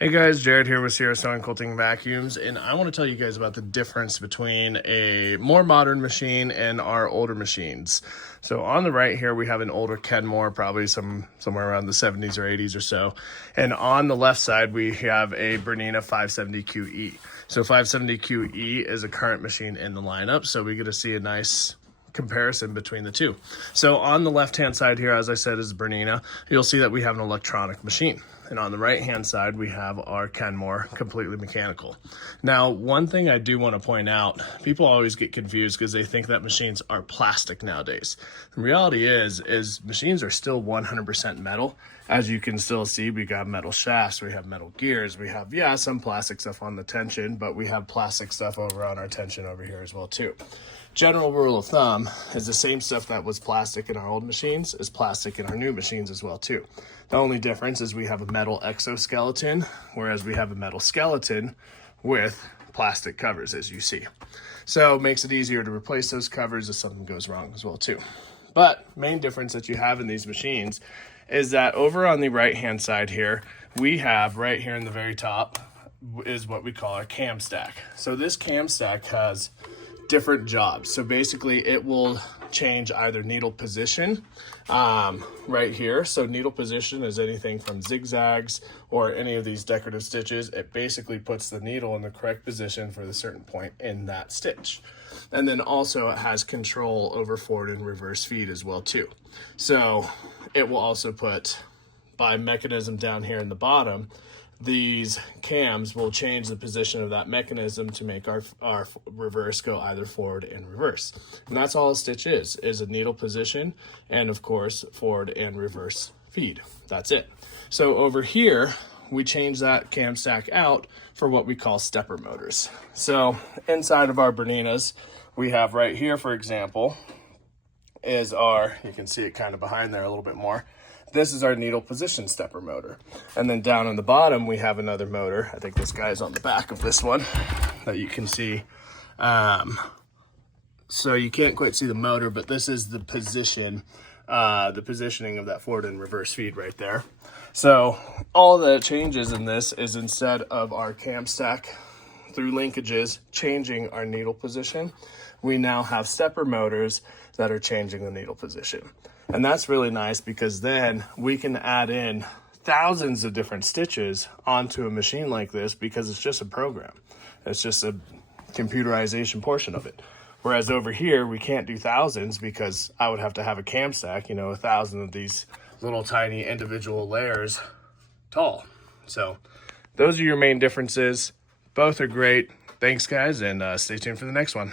Hey guys, Jared here with Sierra Snow Quilting Vacuums, and I want to tell you guys about the difference between a more modern machine and our older machines. So on the right here, we have an older Kenmore, probably somewhere around the 70s or 80s or so. And on the left side, we have a Bernina 570QE. So 570QE is a current machine in the lineup, so we get to see a nice comparison between the two. So on the left hand side here, as I said, is Bernina. You'll see that we have an electronic machine. And on the right hand side, we have our Kenmore, completely mechanical. Now, one thing I do want to point out, people always get confused because they think that machines are plastic nowadays. The reality is machines are still 100% metal. As you can still see, we got metal shafts, we have metal gears, we have, some plastic stuff on the tension, but we have plastic stuff over on our tension over here as well too. General rule of thumb is the same stuff that was plastic in our old machines is plastic in our new machines as well too. The only difference is we have a metal exoskeleton, whereas we have a metal skeleton with plastic covers, as you see. So it makes it easier to replace those covers if something goes wrong as well too. But main difference that you have in these machines is that over on the right hand side here, we have right here in the very top is what we call our cam stack. So this cam stack has different jobs. So basically it will change either needle position right here. So needle position is anything from zigzags or any of these decorative stitches. It basically puts the needle in the correct position for the certain point in that stitch. And then also it has control over forward and reverse feed as well too. So it will also put, by mechanism down here in the bottom, these cams will change the position of that mechanism to make our reverse go either forward and reverse. And that's all a stitch is a needle position and of course forward and reverse feed. That's it. So over here, we change that cam stack out for what we call stepper motors. So inside of our Berninas, we have right here, for example, is our, you can see it kind of behind there a little bit more. This is our needle position stepper motor. And then down on the bottom, we have another motor. I think this guy's on the back of this one that you can see. So you can't quite see the motor, but this is the position, the positioning of that forward and reverse feed right there. So all that changes in this is instead of our cam stack through linkages changing our needle position, we now have stepper motors that are changing the needle position. And that's really nice because then we can add in thousands of different stitches onto a machine like this because it's just a program. It's just a computerization portion of it. Whereas over here, we can't do thousands because I would have to have a cam stack, 1,000 of these little tiny individual layers tall. So those are your main differences. Both are great. Thanks guys, and stay tuned for the next one.